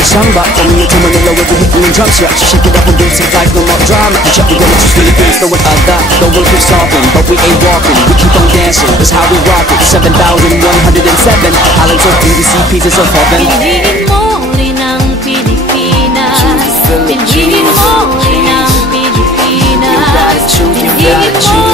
isang bar. Coming into Manila with the hitting and drums, yeah. So shake it up and do some life, no more drama. You check, we're gonna choose Philippines, know what I got. The world keeps stopping, but we ain't walking. We keep on dancing, that's how we rock it. 7,107 islands of BBC, pieces of heaven. Pinigin mo rin ang Pilipinas. Pinigin mo rin ang Pilipinas. Pinigin mo